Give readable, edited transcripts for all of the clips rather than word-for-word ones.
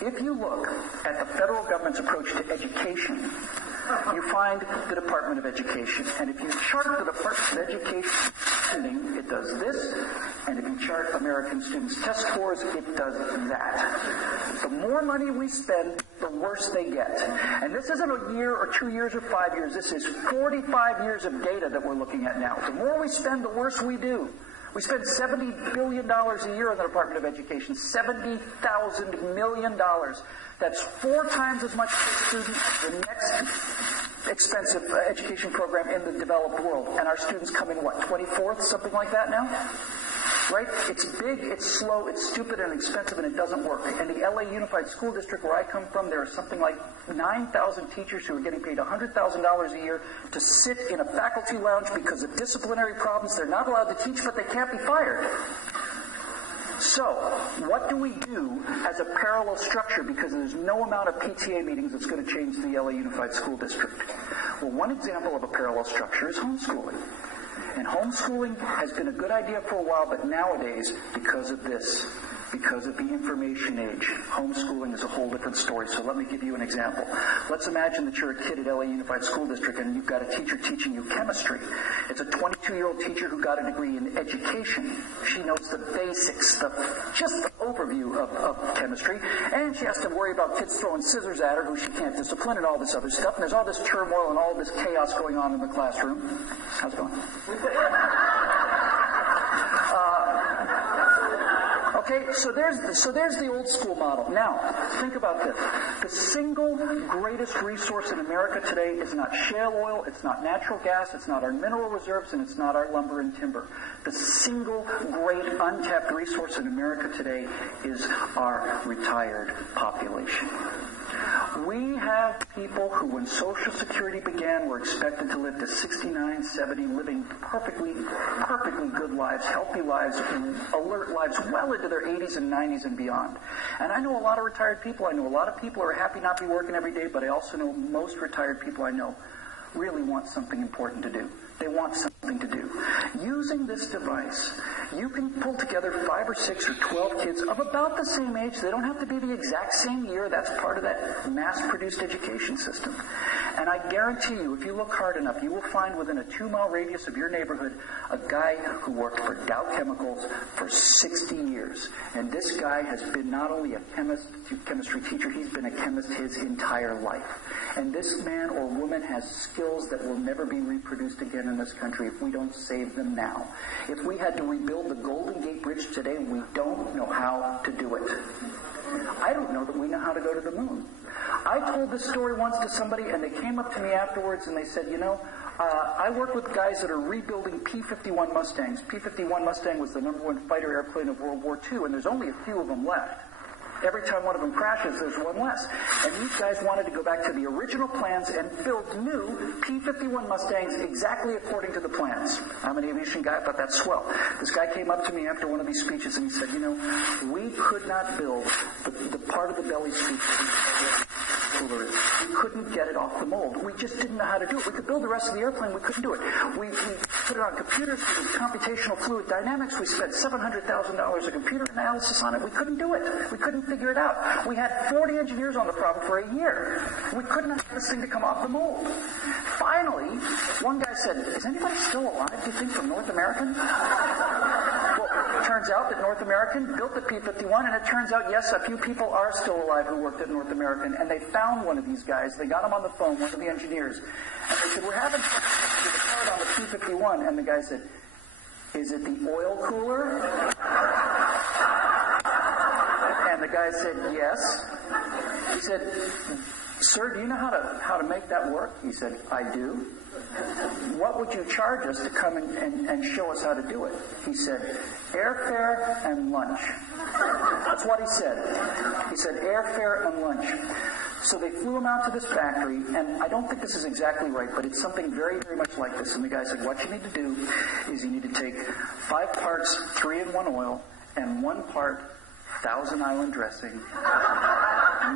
If you look at the federal government's approach to education, you find the Department of Education. And if you chart the Department of Education spending, it does this. And if you chart American students' test scores, it does that. The more money we spend, the worse they get. And this isn't a year or 2 years or 5 years. This is 45 years of data that we're looking at now. The more we spend, the worse we do. We spend $70 billion a year in the Department of Education. $70,000 million. That's 4 times as much per student as the next expensive education program in the developed world. And our students come in, what, 24th, something like that now? Right? It's big, it's slow, it's stupid and expensive, and it doesn't work. And the LA Unified School District, where I come from, there are something like 9,000 teachers who are getting paid $100,000 a year to sit in a faculty lounge because of disciplinary problems. They're not allowed to teach, but they can't be fired. So, what do we do as a parallel structure? Because there's no amount of PTA meetings that's going to change the LA Unified School District. Well, one example of a parallel structure is homeschooling. And homeschooling has been a good idea for a while, but nowadays, because of this, because of the information age, homeschooling is a whole different story. So let me give you an example. Let's imagine that you're a kid at LA Unified School District and you've got a teacher teaching you chemistry. It's a 22-year-old teacher who got a degree in education. She knows the basics, just the overview of chemistry, and she has to worry about kids throwing scissors at her who she can't discipline and all this other stuff. And there's all this turmoil and all this chaos going on in the classroom. How's it going? Okay, so there's the old school model. Now, think about this. The single greatest resource in America today is not shale oil, it's not natural gas, it's not our mineral reserves, and it's not our lumber and timber. The single great untapped resource in America today is our retired population. We have people who, when Social Security began, were expected to live to 69, 70, living perfectly good lives, healthy lives, alert lives, well into their 80s and 90s and beyond. And I know a lot of retired people. I know a lot of people who are happy not to be working every day, but I also know most retired people I know really want something important to do. They want something to do. Using this device, you can pull together 5 or 6 or 12 kids of about the same age. They don't have to be the exact same year. That's part of that mass-produced education system. And I guarantee you, if you look hard enough, you will find within a 2-mile radius of your neighborhood a guy who worked for Dow Chemicals for 60 years. And this guy has been not only a chemistry teacher, he's been a chemist his entire life. And this man or woman has skills that will never be reproduced again in this country if we don't save them now. If we had to rebuild the Golden Gate Bridge today, we don't know how to do it. I don't know that we know how to go to the moon. I told this story once to somebody, and they came up to me afterwards and they said, I work with guys that are rebuilding P-51 Mustangs. P-51 Mustang was the #1 fighter airplane of World War II, and there's only a few of them left. Every time one of them crashes, there's one less. And these guys wanted to go back to the original plans and build new P-51 Mustangs exactly according to the plans. I'm an aviation guy, I thought that's swell. This guy came up to me after one of these speeches and he said, we could not build the part of the belly speech cooler is. We couldn't get it off the mold. We just didn't know how to do it. We could build the rest of the airplane. We couldn't do it. We put it on computers. We did computational fluid dynamics. We spent $700,000 of computer analysis on it. We couldn't do it. We couldn't figure it out. We had 40 engineers on the problem for a year. We couldn't get this thing to come off the mold. Finally, one guy said, is anybody still alive, do you think, from North American? Well, it turns out that North American built the P-51, and it turns out, yes, a few people are still alive who worked at North American, and they found one of these guys. They got him on the phone, one of the engineers, and they said, we're having trouble with the part on the P-51, and the guy said, is it the oil cooler? And the guy said, yes. He said, sir, do you know how to make that work? He said, I do. What would you charge us to come and show us how to do it? He said, airfare and lunch. That's what he said. He said, airfare and lunch. So they flew him out to this factory, and I don't think this is exactly right, but it's something very, very much like this. And the guy said, what you need to do is you need to take 5 parts 3-in-1 oil and 1 part Thousand Island dressing,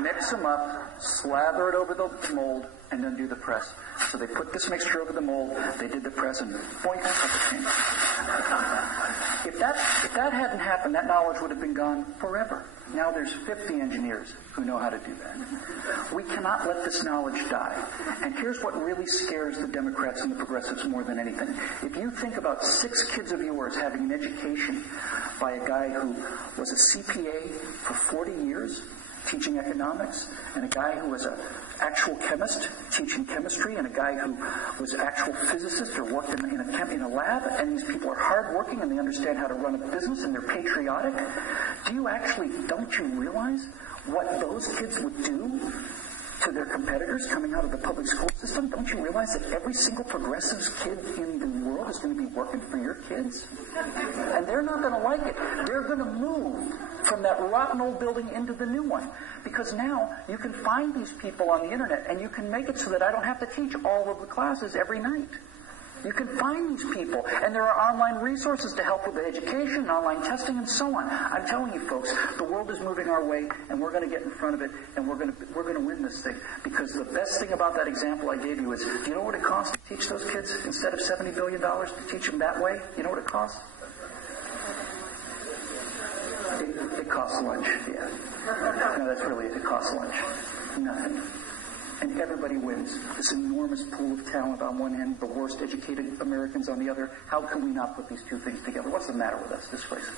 mix them up, slather it over the mold, and then do the press. So they put this mixture over the mold, they did the press, and boink, up it came. if that hadn't happened, that knowledge would have been gone forever. Now there's 50 engineers who know how to do that. We cannot let this knowledge die. And here's what really scares the Democrats and the progressives more than anything. If you think about 6 kids of yours having an education by a guy who was a CPA for 40 years, teaching economics, and a guy who was an actual chemist teaching chemistry, and a guy who was an actual physicist or worked in a lab, and these people are hardworking and they understand how to run a business and they're patriotic. Don't you realize what those kids would do to their competitors coming out of the public school system? Don't you realize that every single progressive kid in the world is going to be working for your kids? And they're not going to like it. They're going to move from that rotten old building into the new one. Because now you can find these people on the internet and you can make it so that I don't have to teach all of the classes every night. You can find these people, and there are online resources to help with education, online testing, and so on. I'm telling you, folks, the world is moving our way, and we're going to get in front of it, and we're going to win this thing. Because the best thing about that example I gave you is, do you know what it costs to teach those kids instead of $70 billion to teach them that way? You know what it costs? It costs lunch. Yeah. No, that's really it. It costs lunch. Nothing. And everybody wins. This enormous pool of talent on one end, the worst educated Americans on the other. How can we not put these two things together? What's the matter with us, this place?